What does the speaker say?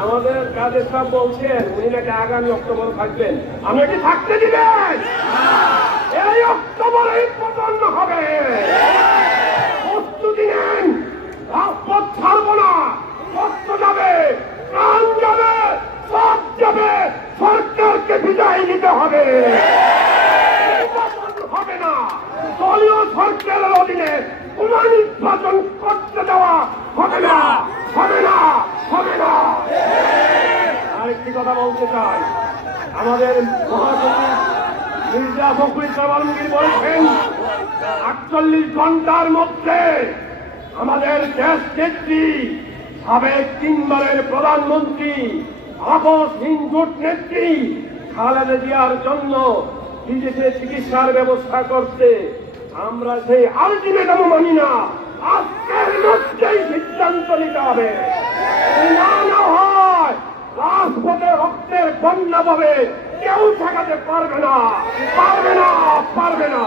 আমাদের কাদের সব বলছেন উনি নাকি আগামী অক্টোবর থাকবেন, আমরা কি থাকতে দিবেন? এই অক্টোবরেই পতন হবে, প্রস্তুতি নেন। রাজপথ ছাড়বো না, রক্ত যাবে, প্রাণ যাবে, সব যাবে, সরকারকে বিদায় নিতে হবে। হবে না, দলীয় সরকারের অধীনে কোন নির্বাচন করতে দেওয়া হবে না, হবে না, হবে না। আরেকটি কথা বলতে চাই, আমাদের মহাসচিব মির্জা ফখরুল ইসলাম আলমগীর বলেছেন 48 ঘন্টার মধ্যে আমাদের দেশ নেত্রী, সাবেক 3 বারের প্রধানমন্ত্রী, আপসহীন জোট নেত্রী খালেদা জিয়ার জন্য বিদেশে চিকিৎসার ব্যবস্থা করতে আমরা সেই আলটিমেটাম মানি না। আজকের মধ্যেই সিদ্ধান্ত নিতে হবে, না হয় রাজপথে রক্তের বন্যা পাবে, কেউ ঠেকাতে পারবে না, পারবে না, পারবে না।